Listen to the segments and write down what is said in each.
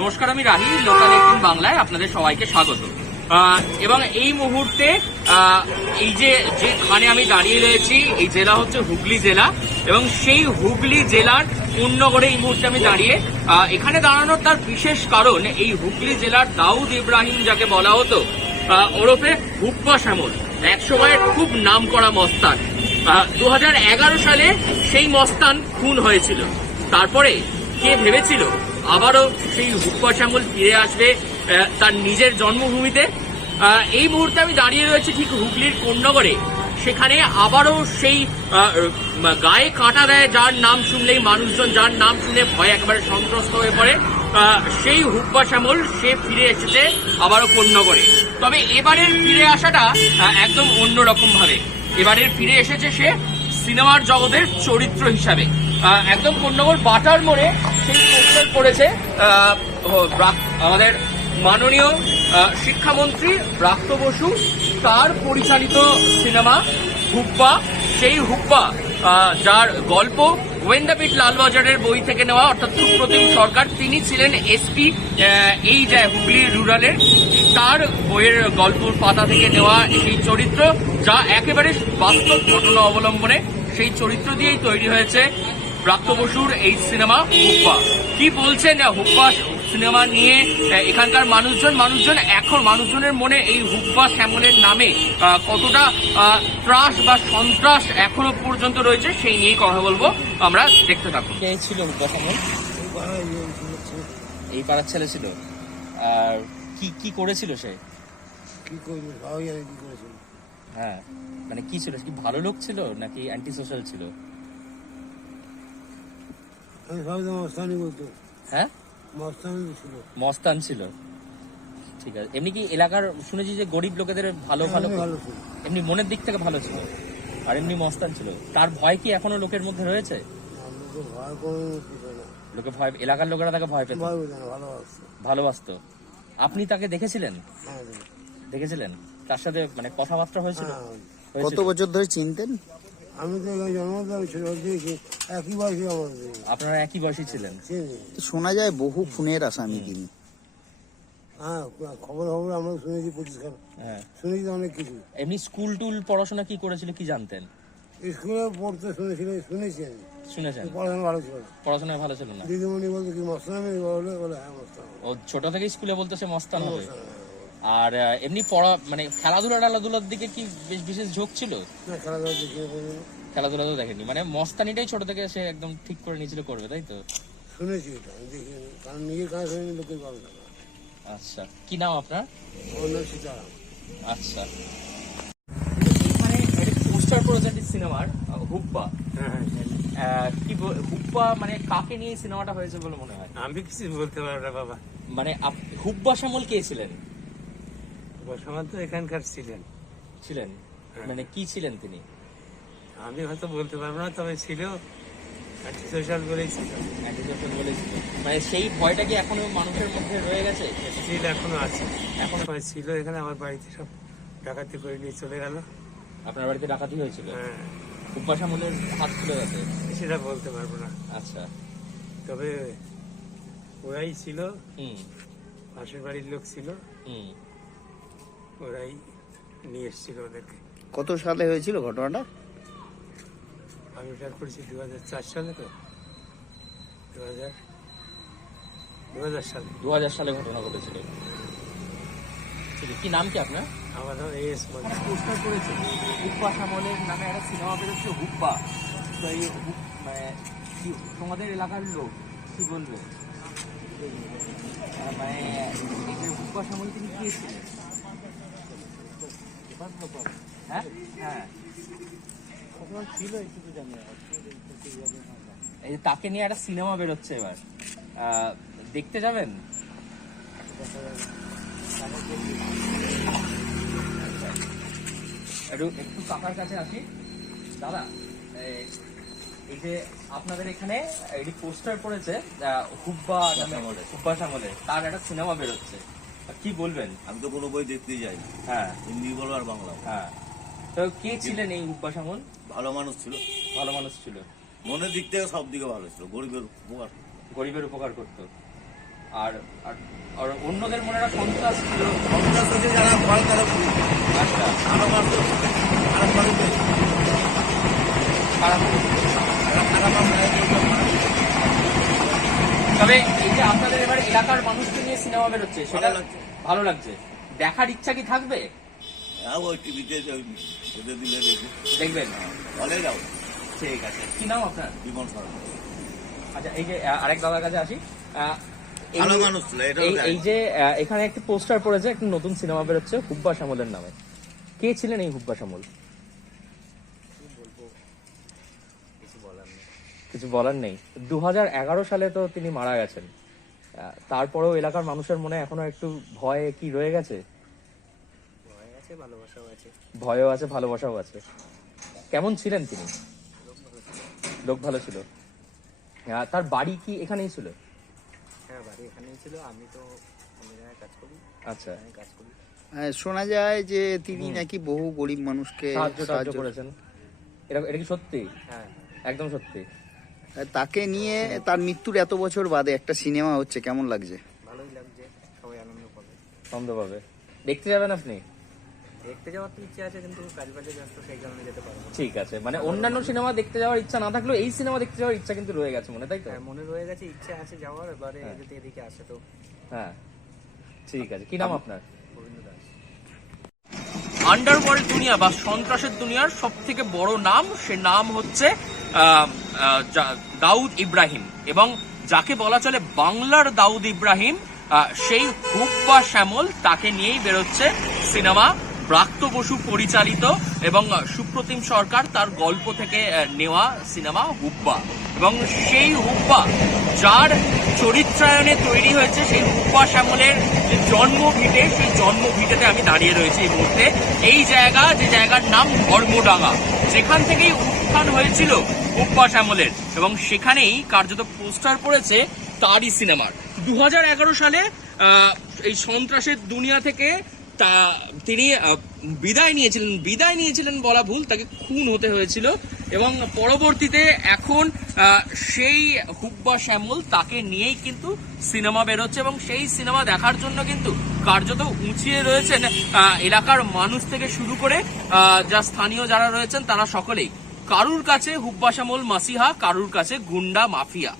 নমস্কার, আমি রাহি, লোকাল 18 বাংলায় আপনাদের সবাইকে স্বাগত। এবং এই মুহূর্তে এই যেখানে আমি দাঁড়িয়ে রয়েছি, এই জেলা হচ্ছে হুগলি জেলা, এবং সেই হুগলি জেলার কোন্নগরে এই মুহূর্তে আমি দাঁড়িয়ে। এখানে দাঁড়ানোর তার বিশেষ কারণ, এই হুগলি জেলার দাউদ ইব্রাহিম যাকে বলা হতো ওরফে হুব্বা শ্যামল, একসময়ের খুব নাম করা মস্তান। 2011 সালে সেই মস্তান খুন হয়েছিল। তারপরে কে ভেবেছিল আবারও সেই হুব্বা শ্যামল ফিরে আসবে তার নিজের জন্মভূমিতে। এই মুহূর্তে আমি দাঁড়িয়ে রয়েছি ঠিক হুগলির কোন্নগরে। সেখানে আবারও সেই গায়ে কাঁটা দেয় যার নাম শুনলেই মানুষজন, যার নাম শুনে ভয় একেবারে সন্ত্রস্ত হয়ে পড়ে, সেই হুব্বা শ্যামল সে ফিরে এসেছে আবারও কোন্নগরে। তবে এবারের ফিরে আসাটা একদম অন্যরকম ভাবে। এবারের ফিরে এসেছে সে সিনেমার জগতের চরিত্র হিসাবে। একদম কোন্নগর বাটার মোড়ে সেই পোস্টার পড়েছে আমাদের মাননীয় শিক্ষামন্ত্রী ব্রাত্য বসু, তার পরিচালিত সিনেমা হুব্বা। সেই হুব্বা যার গল্প গোয়েন্দাপীঠ লালবাজারের বই থেকে নেওয়া, অর্থাৎ সুপ্রতিম সরকার তিনি ছিলেন এসপি এই হুগলি রুরালের, তার বইয়ের গল্পর পাতা থেকে নেওয়া সেই চরিত্র, যা একেবারে বাস্তব ঘটনা অবলম্বনে সেই চরিত্র দিয়েই তৈরি হয়েছে ব্রাত্য বসুর এই সিনেমা হুব্বা। কি বলছেন হুব্বা সিনেমা নিয়ে এখানকার মানুষজন এখন মানুষজনের মনে এই হুব্বা শ্যামলের নামে কতটা ত্রাস বা সন্ত্রাস এখনো পর্যন্ত রয়েছে, সেই নিয়েই কথা বলবো। আমরা দেখতে থাকুন। কে ছিল হুব্বা শ্যামল? এই পাড়ার ছেলে ছিল। আর কি করেছিল সে? কি করবে সবাই জানে কি করেছিল। হ্যাঁ, মানে কি ছিল? কি ভালো লোক ছিল নাকি অ্যান্টি সোশ্যাল ছিল? সবাই তো মস্তানি বলতো। হ্যাঁ, মস্তান ছিল। ঠিক আছে। এমনি কি এলাকার শুনেছি যে গরিব লোকেদের ভালো ছিল, এমনি মনের দিক থেকে ভালো ছিল, আর এমনি মস্তান ছিল। তার ভয় কি এখনো লোকের মধ্যে রয়েছে? লোকে ভয়, এলাকার লোকেরা তাকে ভয় পেত, ভালোবাসতো। আপনি তাকে দেখেছিলেন? দেখেছিলেন? তার সাথে মানে কথাবার্তা হয়েছিল? কত বছর ধরে চিনতেন? আমি তো একই বয়সী। আপনারা একই বয়সী ছিলেন? শোনা যায় বহু খুনের আসামি তিনি। হ্যাঁ, খবর আমরা শুনেছি, পরিষ্কার শুনেছি অনেক কিছু। এমনি স্কুল টুল পড়াশোনা কি করেছিল, কি জানতেন? স্কুলে পড়তে শুনেছি আমি। শুনেছেন? পড়াশোনা ভালো ছিল না। পড়াশোনায় ভালো ছিল না। দিদিমণি বলতো কি মস্তান বলে, হ্যাঁ মস্তান। ও ছোট থেকে স্কুলে বলতো সে মস্তান হবে। আর এমনি পড়া মানে খেলাধুলার দিকে কি বিশেষ ঝোঁক ছিল? না, খেলাধুলা তো দেখেনি, মানে মস্তানিটাই ছোট থেকে সে একদম ঠিক করে নিয়েছিল করবে, তাই তো? শুনেছি এটা, আমি দেখিনি, কারণ নিজের কাজ শুনে লোকের গল্প। আচ্ছা, কি নাম আপনার? সীতারাম। আচ্ছা, মানে পোস্টার পড়েছে সিনেমার হুব্বা। কি হুব্বা মানে কাকে নিয়ে সিনেমাটা হয়েছে বলে মনে হয়? আমি কিছু বলতে পারবো না বাবা। মানে হুব্বা শ্যামল কে ছিলেন? শ্যামল তো এখানকার ছিলেন। মানে কি ছিলেন তিনি? আমি হয়তো বলতে পারবো না, তবে ছিল অ্যান্টি সোশ্যাল বলেছিল। মানে সেই ভয়টা কি এখনো মানুষের মধ্যে রয়ে গেছে? স্টিল এখনো আছে। এখন ছিল এখানে, আমার বাড়িতে সব ডাকাতি করে নিয়ে চলে গেল। আপনার বাড়িতে ডাকাতি হয়েছিল? হ্যাঁ। হুব্বা শ্যামলের হাত খুলে গেছে? সেটা বলতে পারবো না। আচ্ছা, তবে ওরাই ছিল, পাশের বাড়ির লোক ছিল, ওরাই নিয়ে এসেছিল ওদেরকে। কত সালে হয়েছিল ঘটনাটা? আমি এটা করেছি 2004 সালে। তো 2000 সালে ঘটনা ঘটেছিল। কি নাম কি আপনার? আমার নাম এস মনি। পোস্টার করেছে হুব্বা শ্যামলের নামে একটা সিনেমা বেরোচ্ছে হুব্বা। তো এই মানে তোমাদের এলাকার লোক কি বলবে? মানে হুব্বা শ্যামল তিনি কে ছিলেন? হ্যাঁ হ্যাঁ, ছিল একটু জানি। এই তাকে নিয়ে একটা সিনেমা বেরোচ্ছে এবার, দেখতে যাবেন? একটু কাকার কাছে আসি। দাদা, এই যে আপনাদের এখানে একটি পোস্টার পড়েছে হুব্বা শ্যামলের, তার একটা সিনেমা বেরোচ্ছে, কি বলবেন? আমি তো কোনো বই দেখতে যাই। হ্যাঁ, হিন্দি বলো আর বাংলা। হ্যাঁ, তো কে ছিলেন এই হুব্বা শ্যামল? ভালো মানুষ ছিল, মনের দিক থেকে সব দিকে ভালো ছিল, গরিবের উপকার করতো। আর আর আর অন্যদের মনে একটা সন্ত্রাস ছিল। সন্ত্রাস হচ্ছে যারা ভয় তারা পুলিশ। আচ্ছা, খারাপ মানুষ তো, খারাপ মানুষ তো, খারাপ। যারা খারাপ মানুষ তারা কেউ কেউ মারে। তবে এই যে আপনাদের এবার এলাকার মানুষকে নিয়ে সিনেমা বেরোচ্ছে, সেটা ভালো লাগছে। ভালো লাগছে। দেখার ইচ্ছা কি থাকবে? হ্যাঁ, ওই টিভিতে ওদের দিলে দেখি। দেখবেন? হলে যাও। ঠিক আছে। কি নাম আপনার? বিমল সরকার। আচ্ছা, এই যে আরেক দাদার কাছে আসি। এই- ভালো মানুষ ছিল, এটাও এই- জানি। এই যে এখানে একটি পোস্টার পড়েছে, একটা নতুন সিনেমা বেরোচ্ছে হুব্বা শ্যামলের নামে। কে ছিলেন এই হুব্বা শ্যামল? কিছু বলার নেই। 2011 সালে তো তিনি মারা গেছেন। তারপরেও এলাকার মানুষের মনে এখনো একটু ভয় কি রয়ে গেছে? ভয়ও আছে, ভালোবাসাও আছে। কেমন ছিলেন তিনি? লোক ভালো ছিল। তার বাড়ি কি এখানেই ছিল? হ্যাঁ, বাড়ি এখানেই ছিল। আমি তো অন্য জায়গায় কাজ করি, আচ্ছা, এখানে কাজ করি। শোনা যায় যে তিনি নাকি বহু গরিব মানুষকে সাহায্য সাহায্য করেছেন। এটা কি সত্যি? হ্যাঁ, একদম সত্যি। তাকে নিয়ে তার মৃত্যুর এত বছর বাদে একটা সিনেমা হচ্ছে, কেমন লাগছে? ভালোই লাগছে, সবাই আনন্দ পাবে। সন্দেহভাবে দেখতে যাবেন আপনি? দেখতে যাওয়ার তো ইচ্ছে আছে, কিন্তু কাজ বাজে ব্যস্ত, সেই কারণে যেতে পারবো না। ঠিক আছে, মানে অন্যান্য সিনেমা দেখতে যাওয়ার ইচ্ছা না থাকলেও এই সিনেমা দেখতে যাওয়ার ইচ্ছা কিন্তু রয়ে গেছে মনে, তাই তো? হ্যাঁ, মনে রয়ে গেছে, ইচ্ছে আছে যাওয়ার। এবারে হ্যাঁ। যদি এদিকে আসে তো হ্যাঁ, ঠিক আছে। কি নাম আপনার? গোবিন্দ দাস। আন্ডারওয়ার্ল্ড দুনিয়া বা সন্ত্রাসের দুনিয়ার সব থেকে বড় নাম, সে নাম হচ্ছে দাউদ ইব্রাহিম, এবং যাকে বলা চলে বাংলার দাউদ ইব্রাহিম, সেই হুব্বা শ্যামল, তাকে নিয়েই বেরোচ্ছে সিনেমা। ব্রাত্য বসু পরিচালিত এবং সুপ্রতিম সরকার তার গল্প থেকে নেওয়া সিনেমা হুব্বা। এবং সেই হুব্বা যার চরিত্রায়নে তৈরি হয়েছে, সেই হুব্বা শ্যামলের যে জন্মভিটে, সেই জন্মভিটেতে আমি দাঁড়িয়ে রয়েছি এই মুহূর্তে। এই জায়গা, যে জায়গার নাম ধর্মডাঙ্গা, যেখান থেকেই উত্থান হয়েছিল হুব্বা শ্যামলের, এবং সেখানেই কার্যত পোস্টার পড়েছে তারই সিনেমার। 2011 সালে এই সন্ত্রাসের দুনিয়া থেকে তিনি বিদায় নিয়েছিলেন বলা ভুল, তাকে খুন হতে হয়েছিল, এবং পরবর্তীতে এখন সেই হুব্বা শ্যামল, তাকে নিয়েই কিন্তু সিনেমা বেরোচ্ছে, এবং সেই সিনেমা দেখার জন্য কিন্তু কার্যত উঁচিয়ে রয়েছেন এলাকার মানুষ থেকে শুরু করে যা স্থানীয় যারা রয়েছেন তারা সকলেই। কারুর কাছে হুব্বা শ্যামল মাসিহা, কারুর কাছে গুন্ডা মাফিয়া।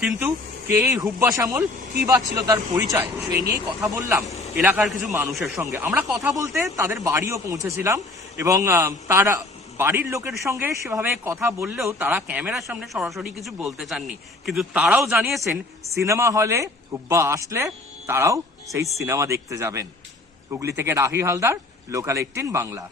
কিন্তু কে এই হুব্বা শ্যামল, কি বা ছিল তার পরিচয়, সেই নিয়ে কথা বললাম এলাকার কিছু মানুষের সঙ্গে। আমরা কথা বলতে তাদের বাড়িও পৌঁছেছিলাম, এবং তার বাড়ির লোকের সঙ্গে সেভাবে কথা বললেও তারা ক্যামেরার সামনে সরাসরি কিছু বলতে চাননি। কিন্তু তারাও জানিয়েছেন সিনেমা হলে হুব্বা আসলে তারাও সেই সিনেমা দেখতে যাবেন। হুগলি থেকে রাহি হালদার, লোকাল 18 বাংলা।